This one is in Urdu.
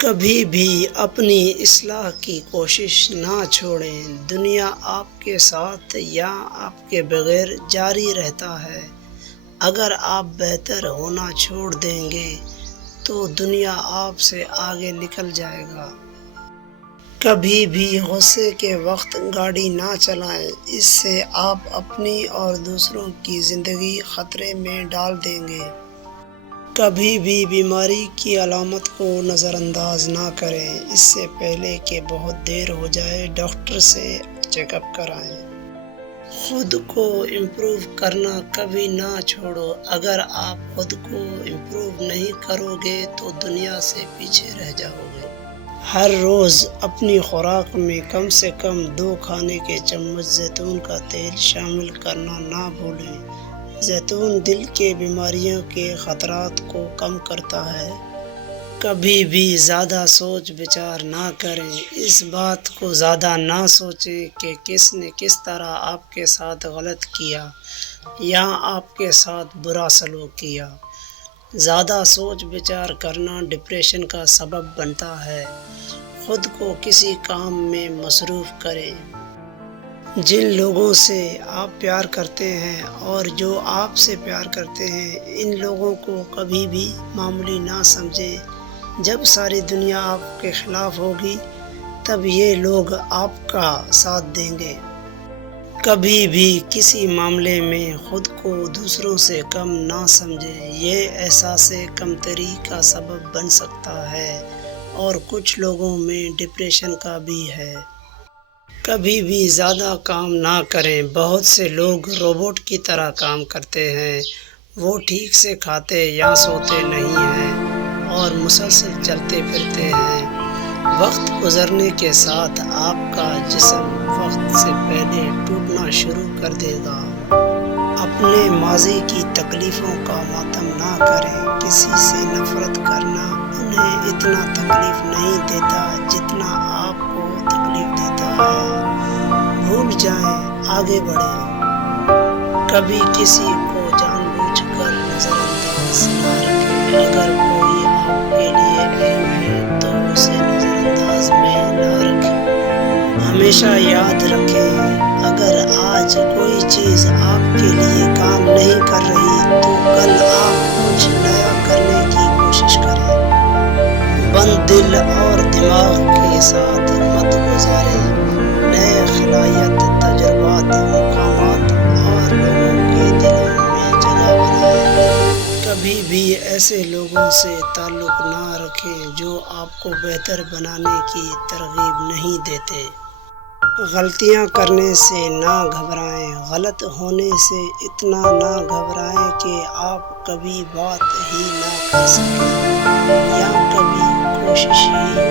کبھی بھی اپنی اصلاح کی کوشش نہ چھوڑیں، دنیا آپ کے ساتھ یا آپ کے بغیر جاری رہتا ہے۔ اگر آپ بہتر ہونا چھوڑ دیں گے تو دنیا آپ سے آگے نکل جائے گا۔ کبھی بھی غصے کے وقت گاڑی نہ چلائیں، اس سے آپ اپنی اور دوسروں کی زندگی خطرے میں ڈال دیں گے۔ کبھی بھی بیماری کی علامت کو نظر انداز نہ کریں، اس سے پہلے کہ بہت دیر ہو جائے ڈاکٹر سے چیک اپ کرائیں۔ خود کو امپروو کرنا کبھی نہ چھوڑو، اگر آپ خود کو امپروو نہیں کرو گے تو دنیا سے پیچھے رہ جاؤ گے۔ ہر روز اپنی خوراک میں کم سے کم 2 کھانے کے چمچ زیتون کا تیل شامل کرنا نہ بھولیں۔ زیتون دل کے بیماریوں کے خطرات کو کم کرتا ہے۔ کبھی بھی زیادہ سوچ بچار نہ کریں، اس بات کو زیادہ نہ سوچیں کہ کس نے کس طرح آپ کے ساتھ غلط کیا یا آپ کے ساتھ برا سلوک کیا۔ زیادہ سوچ بچار کرنا ڈپریشن کا سبب بنتا ہے۔ خود کو کسی کام میں مصروف کریں۔ جن لوگوں سے آپ پیار کرتے ہیں اور جو آپ سے پیار کرتے ہیں، ان لوگوں کو کبھی بھی معمولی نہ سمجھیں۔ جب ساری دنیا آپ کے خلاف ہوگی تب یہ لوگ آپ کا ساتھ دیں گے۔ کبھی بھی کسی معاملے میں خود کو دوسروں سے کم نہ سمجھیں، یہ احساس کمتری کا سبب بن سکتا ہے اور کچھ لوگوں میں ڈپریشن کا بھی ہے۔ کبھی بھی زیادہ کام نہ کریں، بہت سے لوگ روبوٹ کی طرح کام کرتے ہیں۔ وہ ٹھیک سے کھاتے یا سوتے نہیں ہیں اور مسلسل چلتے پھرتے ہیں۔ وقت گزرنے کے ساتھ آپ کا جسم وقت سے پہلے ٹوٹنا شروع کر دے گا۔ اپنے ماضی کی تکلیفوں کا ماتم نہ کریں، کسی سے نفرت کرنا انہیں اتنا تکلیف نہیں دیتا جتنا آپ کو تکلیف دیتا ہے۔ بھول جائیں، آگے بڑھیں۔ کبھی کسی کو جان بوجھ کر نظر انداز نہ رکھیں، اگر کوئی آپ کے لیے اہم ہے تو اسے نظر انداز میں نہ رکھیں۔ ہمیشہ یاد رکھیں، اگر آج کوئی چیز آپ کے لیے کام نہیں کر رہی تو کل آپ کچھ نیا کرنے کی کوشش کریں۔ بند دل اور دماغ کے ساتھ مت گزاریں، نئے خلاقیت، تجربات، مقامات اور لوگوں کے دلوں میں جگہ بنائیں۔ کبھی بھی ایسے لوگوں سے تعلق نہ رکھیں جو آپ کو بہتر بنانے کی ترغیب نہیں دیتے۔ غلطیاں کرنے سے نہ گھبرائیں، غلط ہونے سے اتنا نہ گھبرائیں کہ آپ کبھی بات ہی نہ کر سکیں یا کبھی کوشش ہی